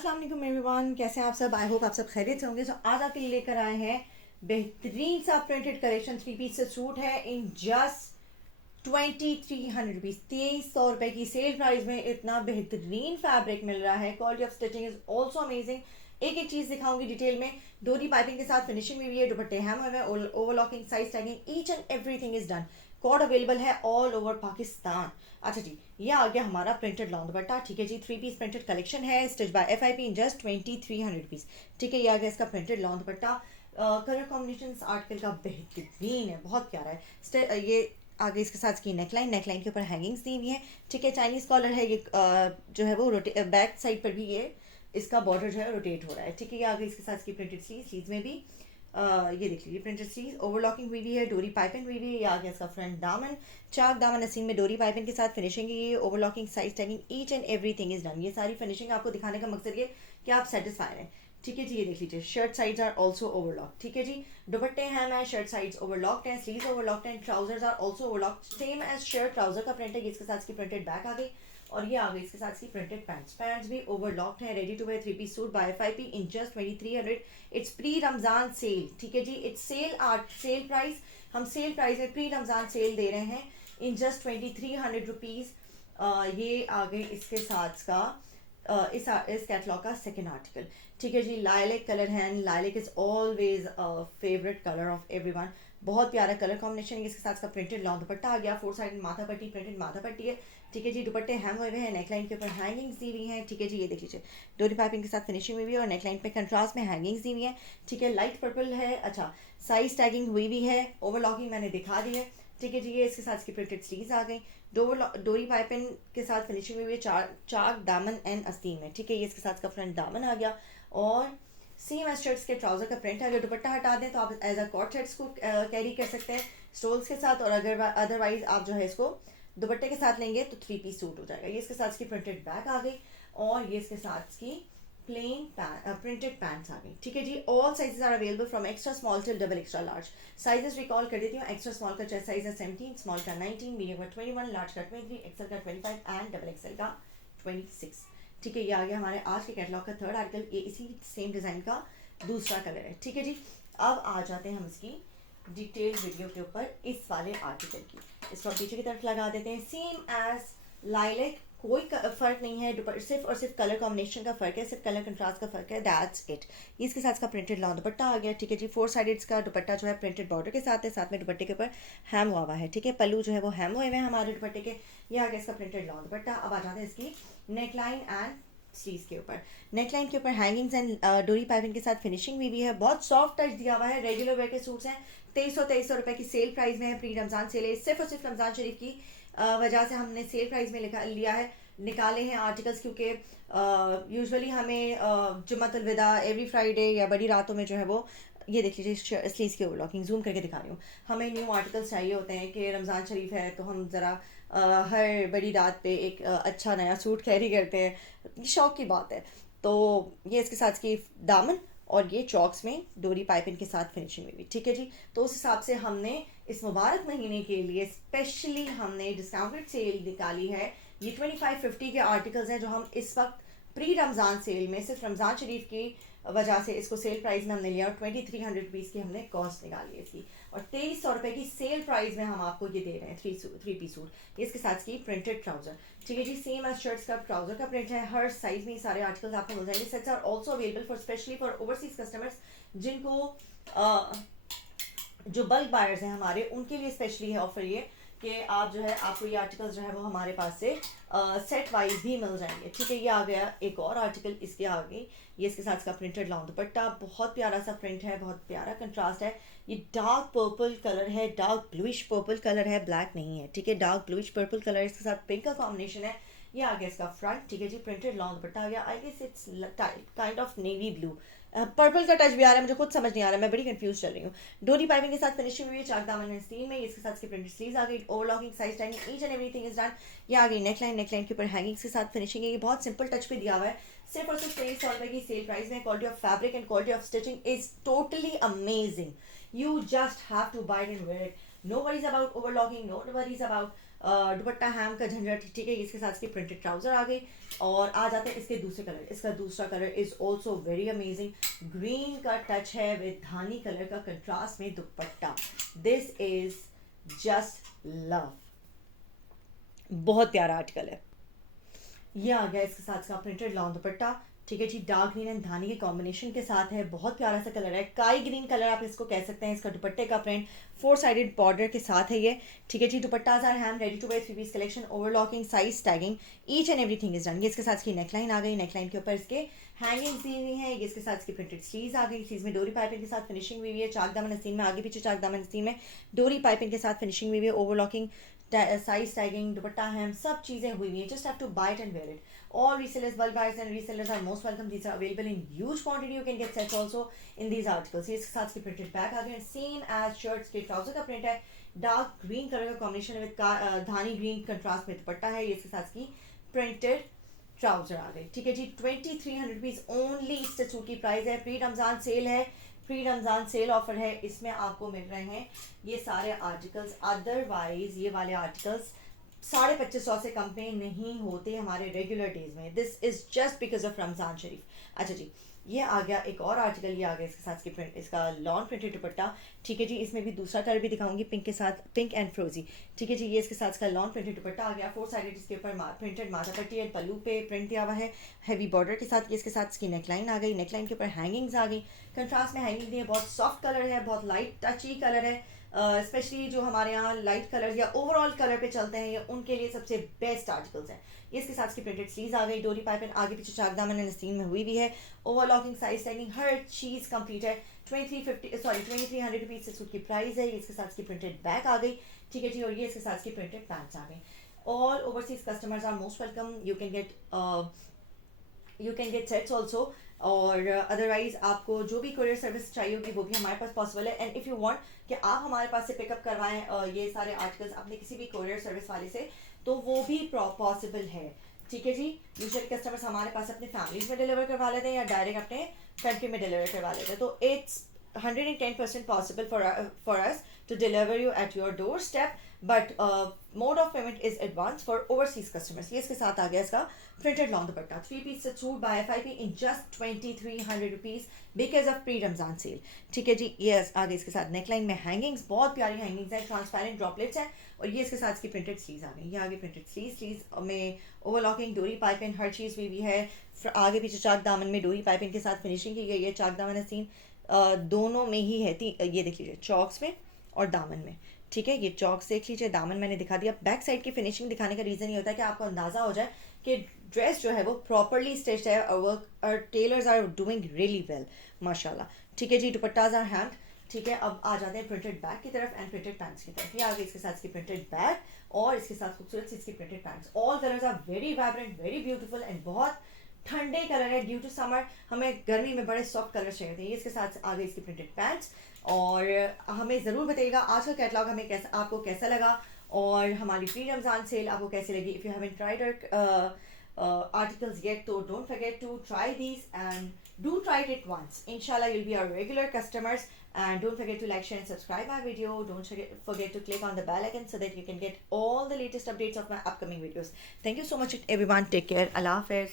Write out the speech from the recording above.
अस्सलाम वालेकुम एवरीवन, कैसे हैं आप सब। आई होप आप सब खैरियत से होंगे। सो आज आपके लिए लेकर आए हैं बेहतरीन सा प्रिंटेड कलेक्शन। 3 पीस से सूट है इन जस्ट 2300 रुपीज़। 2300 रुपये की सेल प्राइस में इतना बेहतरीन फैब्रिक मिल रहा है। Quality of stitching is also amazing. एक एक चीज़ दिखाऊंगी डिटेल में। डोरी पाइपिंग के साथ फिनिशिंग में भी है। दुपट्टे हैम है, overlocking, size tagging, each and everything is done. Code available है ऑल ओवर पाकिस्तान। अच्छा जी, ये आ गया हमारा प्रिंटेड लॉन्ग दुपट्टा। ठीक है जी, 3 पीस प्रिंटेड कलेक्शन है, stitch bye FIP in just 2300 rupees. ठीक है, ये आ गया इसका प्रिंटेड लॉन्ग दुपट्टा। कलर कॉम्बिनेशन आर्टिकल का बेहतरीन है, बहुत प्यारा है। ये आगे इसके साथ की नेकलाइन, नेकलाइन के ऊपर हैंगिंग्स दी हुई है। ठीक है, चाइनीज कॉलर है ये। जो है वो बैक साइड पर भी ये इसका बॉर्डर जो है रोटेट हो रहा है। ठीक है, ये आगे इसके साथ की प्रिंटेड स्लीव्स में भी ये देख लीजिए प्रिंटेड स्लीव्स, ओवरलॉकिंग हुई भी है, डोरी पाइपिंग हुई भी है। ये आ गया इसका फ्रंट दामन, चाक दामन नसीम में डोरी पाइपिंग के साथ फिनिशिंग। ये overlocking, size tagging, each and everything is done. ये सारी फिनिशिंग आपको दिखाने का मकसद ये कि आप सेटिस्फाइड हैं। ठीक है जी, ये देख लीजिए shirt sides are also overlock. ठीक है जी, दुपट्टे हैं, शर्ट साइड्स ओवरलॉक्ड हैं, स्लीव्स ओवरलॉक्ड हैं, trousers are also overlocked, same as shirt. Trouser का प्रिंट है, इसके साथ की प्रिंटेड बैक आ गई। और ये आ गई इसके साथ की प्रिंटेड पैंट्स भी ओवरलॉक्ड है। Ready to wear 3 piece suit by FIP in just 2300। It's pre Ramzan sale. ठीक है जी, इट्स सेल प्राइस। हम सेल प्राइस में प्री रमजान सेल दे रहे हैं इन जस्ट 2300 रुपीज़। ये आ गए इसके साथ का इस कैटलॉग का सेकेंड आर्टिकल। ठीक है जी, लाइलेक कलर है। Lilac is always favourite colour of everyone. बहुत प्यारा कलर कॉम्बिनेशन है। इसके साथ का प्रिंटेड लॉन्ग दुपट्टा आ गया, 4 साइड माथा पट्टी, प्रिंटेड माथा पट्टी है। ठीक है जी, दुपट्टे हैंग हुए हैं, नेकलाइन के ऊपर हैंगिंग्स दी हुई हैं। ठीक है जी, ये देख लीजिए डोरी पाइपिंग के साथ फिनिशिंग हुई भी है और नेकलाइन पे कंट्रास्ट में हैंगिंग्स दी हुई है। ठीक है, लाइट पर्पल है। अच्छा, साइज टैगिंग हुई भी है, ओवरलॉकिंग मैंने दिखा दी है। ठीक है जी, ये इसके साथ की प्रिंटेड स्लीव्स आ गई, डोरी पाइपिंग के साथ फिनिशिंग हुई है, चाक दामन एंड आस्तीन में। ठीक है, ये इसके साथ का फ्रंट दामन आ गया और सेम एज शर्ट्स के ट्राउजर का प्रिंट है। अगर दुपट्टा हटा दें तो आप एज अ कॉट सेट्स को कैरी कर सकते हैं स्टोल्स के साथ, और अगर अदरवाइज आप जो है इसको दुपट्टे के साथ लेंगे तो 3 पीस सूट हो जाएगा। ये इसके साथ की प्रिंटेड बैक आ गई और ये इसके साथ की प्लेन प्रिंटेड पैंट्स आ गई। ठीक है जी, all sizes are available from extra small till double extra large. Sizes recall कर देती हूँ। एक्स्ट्रा स्मॉल का चेस्ट साइज है 17, स्मॉल का 19, मीडियम का 21, लार्ज का 23, एक्सेल का 25 एंड डबल एक्सेल का 26। ठीक है, ये आ गया हमारे आज के कैटलॉग का थर्ड आर्टिकल। ये इसी सेम डिज़ाइन का दूसरा कलर है। ठीक है जी, अब आ जाते हैं हम इसकी डिटेल वीडियो के ऊपर इस वाले आर्टिकल की। इसको पीछे की तरफ लगा देते हैं। सेम एज लाइलेक, कोई फर्क नहीं है, सिर्फ और सिर्फ कलर कॉम्बिनेशन का फर्क है, सिर्फ कलर कंट्रास्ट का फर्क है, दैट्स इट। इसके साथ का प्रिंटेड लॉन्ग दुपट्टा आ गया। ठीक है जी, 4 साइडेड का दुपट्टा जो है प्रिंटेड बॉर्डर के साथ है, साथ में दुपट्टे के ऊपर हैम हुआ हुआ है। ठीक है, पल्लू जो है वो हैम हुए हुए हैं हमारे दुपट्टे के। ये आ गया इसका प्रिंटेड लॉन्ग दुपट्टा। अब आ जाते हैं इसकी नेकलाइन एंड स्लीव्स के ऊपर। नेकलाइन के ऊपर हैंगिंग्स एंड डोरी पाइपिंग के साथ फिनिशिंग भी है। बहुत सॉफ्ट टच दिया हुआ है। रेगुलर वेयर के सूट्स हैं। 2300 रुपये की सेल प्राइस में है। प्री रमजान सेल है, सिर्फ और सिर्फ रमजान शरीफ की वजह से हमने सेल प्राइस में लिया है, निकाले हैं आर्टिकल्स, क्योंकि यूजुअली हमें जुम्मतुल विदा एवरी फ्राइडे या बड़ी रातों में जो है वो, ये देख लीजिए स्लीव्स की ओवरलॉकिंग जूम करके दिखा रही हूँ, हमें न्यू आर्टिकल्स चाहिए होते हैं कि रमज़ान शरीफ है तो हम ज़रा हर बड़ी रात पे एक अच्छा नया सूट कैरी करते हैं। शौक की बात है। तो ये इसके साथ की दामन और ये चॉक्स में डोरी पाइपिंग के साथ फिनिशिंग में भी। ठीक है जी, तो उस हिसाब से हमने इस मुबारक महीने के लिए स्पेशली हमने डिस्काउंटेड सेल निकाली है। ये 2550 के आर्टिकल्स हैं जो हम इस वक्त प्री रमज़ान सेल में सिर्फ रमज़ान शरीफ की वजह से इसको सेल प्राइस में हमने लिया और 2300 रुपीज़ की हमने कॉस्ट निकाली है इसकी, और 2300 रुपये की सेल प्राइस में हम आपको ये दे रहे हैं 3 पीस सूट। इसके साथ की प्रिंटेड ट्राउजर। ठीक है जी, सेम एज शर्ट्स का ट्राउजर का प्रिंट है। हर साइज में सारे आर्टिकल्स आपको मिल जाएंगे। Sets are also available for specially for overseas customers जिनको जो बल्क बायर्स हैं हमारे, उनके लिए स्पेशली है ऑफर ये कि आप जो है आपको ये आर्टिकल्स जो है वो हमारे पास से सेट वाइज भी मिल जाएंगे। ठीक है, ये आ गया एक और आर्टिकल, इसके आ गई ये इसके साथ का प्रिंटेड लॉन्ग दुपट्टा। बहुत प्यारा सा प्रिंट है, बहुत प्यारा कंट्रास्ट है। ये डार्क पर्पल कलर है, डार्क ब्लूइश पर्पल कलर है, ब्लैक नहीं है। ठीक है, डार्क ब्लूइश पर्पल कलर, इसके साथ पिंक का कॉम्बिनेशन है। ये आ गया इसका फ्रंट। ठीक है जी, प्रिंटेड लॉन्ग दुपट्टा आ गया। I guess it's kind of navy blue, purple का टच भी आ रहा है, मुझे खुद समझ नहीं आ रहा है, मैं बड़ी कंफ्यूज चल रही हूँ। डोरी पाइपिंग के साथ फिनिशिंग हुई है, चाक दामन एंड स्टील में। इसके साथ की प्रिंटेड स्लीव्स आ गई, overlocking, size timing, each and everything is done. ये आ गई नेकलाइन, नेकलाइन के ऊपर हैंगिंग्स के साथ फिनिशिंग है। ये बहुत सिंपल टच पे दिया हुआ है, सिर्फ और सिर्फ 2300 रुपये की सेल प्राइस में। Quality of fabric and quality of stitching is totally amazing. You just have to buy it and wear it. No worries about overlocking, no worries about dupatta hem का झंझट, ठीक है। इसके साथ इसकी प्रिंटेड ट्राउजर आ गई। और आ जाते हैं इसके दूसरे कलर। इसका दूसरा colour is also very amazing, green का टच है विद धानी कलर का कंट्रास्ट में दुपट्टा। दिस इज जस्ट लव, बहुत प्यारा आर्टिकल है। ये आ गया इसके साथ का प्रिंटेड लॉन्ग दुपट्टा, ठीक है जी। डार्क ग्रीन एंड धानी के कॉम्बिनेशन के साथ है, बहुत प्यारा सा कलर है, काई ग्रीन कलर आप इसको कह सकते हैं। इसका दुपट्टे का प्रिंट 4 साइडेड बॉर्डर के साथ है ये, ठीक है जी। Dupattas are hem ready to wear 3 piece collection, overlocking, size tagging, each and everything is done. ये इसके साथ इसकी नेकलाइन आ गई, नेकलाइन के ऊपर इसके हैंगिंग्स दी हुई है। ये इसके साथ इसकी प्रिंटेड स्लीव्स आ गई, स्लीव्स में डोरी पाइपिंग के साथ फिनिशिंग हुई है। चाक दामन आस्तीन में आगे पीछे चाक दामन आस्तीन में डोरी पाइपिंग के साथ फिनिशिंग हुई है। Overlocking, size tagging, dupatta hem, सब चीजें हुई हुई है। Just have to buy it and wear it. All resellers, bulk buyers and resellers are most welcome. These are available in huge quantity. You can get sets also in these articles. ये इसके साथ की printed bag आ गए, same as shirts के trouser का print है। Dark green colour का combination है विद धानी ग्रीन कंट्रास्ट में दुपट्टा है। ये इसके साथ की प्रिंटेड ट्राउजर आ गई, ठीक है जी। 2300 रुपीज ओनली इससे सूट की प्राइस है। प्री रमजान सेल है, प्री रमजान सेल ऑफर है, इसमें आपको मिल रहे हैं ये सारे आर्टिकल्स। अदरवाइज ये वाले आर्टिकल्स 2550 से कम पे नहीं होते हमारे रेगुलर डेज में। This is just because of Ramzan Sharif. अच्छा जी, ये आ गया एक और आर्टिकल, ये आ गया इसके साथ की प्रिंट, इसका लॉन प्रिंटेड दुपट्टा, ठीक है जी। इसमें भी दूसरा कलर भी दिखाऊंगी पिंक के साथ, पिंक एंड फ्रोजी, ठीक है जी। ये इसके साथ इसका लॉन प्रिंटेड दुपट्टा आ गया, 4 साइडेड, इसके ऊपर प्रिंटेड माथा पट्टी एंड पल्लू पे प्रिंट दिया हुआ है हैवी बॉर्डर के साथ। ये इसके साथ इसकी नेकलाइन आ गई, नेकलाइन के ऊपर हैंगिंग्स आ गई, कंट्रास्ट में हैंगिंग दी है। बहुत सॉफ्ट कलर है, बहुत लाइट टची कलर है, स्पेशली जो हमारे यहाँ लाइट कलर या ओवरऑल कलर पे चलते हैं, ये उनके लिए सबसे बेस्ट आर्टिकल्स हैं। ये इसके साथ इसकी प्रिंटेड स्लीव्स आ गई, डोरी पाइपिंग आगे पीछे चाक दामन एंड स्टीन में हुई भी है। ओवरलॉकिंग, साइज टैगिंग, हर चीज़ कंप्लीट है। 2300 रुपीज से सूट की प्राइस है। ये इसके साथ इसकी प्रिंटेड बैग आ गई, ठीक है जी। और ये इसके साथ इसकी प्रिंटेड पैंट्स आ गई। All overseas customers are most welcome. You can get sets also. और अदरवाइज आपको जो भी कोरियर सर्विस चाहिए होगी वो भी हमारे पास पॉसिबल है। एंड इफ़ यू वांट कि आप हमारे पास से पिकअप करवाएं ये सारे आर्टिकल्स अपने किसी भी कोरियर सर्विस वाले से, तो वो भी पॉसिबल है, ठीक है जी। यूजुअली कस्टमर्स हमारे पास अपने फैमिलीज में डिलीवर करवा लेते हैं या डायरेक्ट अपने कंट्री में डिलीवर करवा लेते हैं। तो it's 110% possible for us to deliver you at your doorstep, but mode of payment is advance for overseas customers. ये इसके साथ आ गया इसका printed long dupatta, 3 piece set suit by FIP in just 2300 rupees because of pre Ramzan sale, ठीक है जी। ये आगे इसके साथ नेकलाइन में हैंगिंग्स, बहुत प्यारी हैंगिंग्स हैं, ट्रांसपेरेंट ड्रॉपलेट्स हैं। और ये इसके साथ इसकी प्रिंटेड स्लीव्स आ गई, ये आगे प्रिंटेड स्लीव्स में ओवरलॉकिंग, डोरी पाइपिंग, हर चीज़ हुई भी है। आगे पीछे चाक दामन में डोरी पाइपिंग के साथ फिनिशिंग की गई है। चाक दामन सीन दोनों में ही है, ये देख लीजिए चॉक्स में और दामन में, ठीक है। ये चॉक्स देख लीजिए, दामन मैंने दिखा दिया। बैक साइड की फिनिशिंग दिखाने का रीज़न ये होता है कि आपको अंदाज़ा हो जाए कि ड्रेस जो है वो प्रॉपरली स्टिच्ड है और tailors are doing really well, माशाल्लाह, ठीक है जी। दुपट्टाज आर हैम्ड, ठीक है। अब आ जाते हैं प्रिंटेड बैग की तरफ एंड प्रिंटेड पैंट्स की तरफ। ये आगे इसके साथ इसकी प्रिंटेड बैग और इसके साथ खूबसूरत सी इसकी printed pants. All colours are very vibrant, very beautiful and बहुत ठंडे कलर है। ड्यू टू समर हमें गर्मी में बड़े सॉफ्ट कलर चाहिए थे। ये इसके साथ आगे इसकी प्रिंटेड पैंट्स। और हमें ज़रूर बताइएगा आज का कैटलॉग हमें आपको कैसा लगा और हमारी प्री रमज़ान सेल आपको कैसी लगी। If you haven't tried articles yet, so don't forget to try these and do try it once. Inshallah you'll be our regular customers, and don't forget to like, share and subscribe my video. Don't forget to click on the bell icon so that you can get all the latest updates of my upcoming videos. Thank you so much everyone. Take care. Allah Hafiz.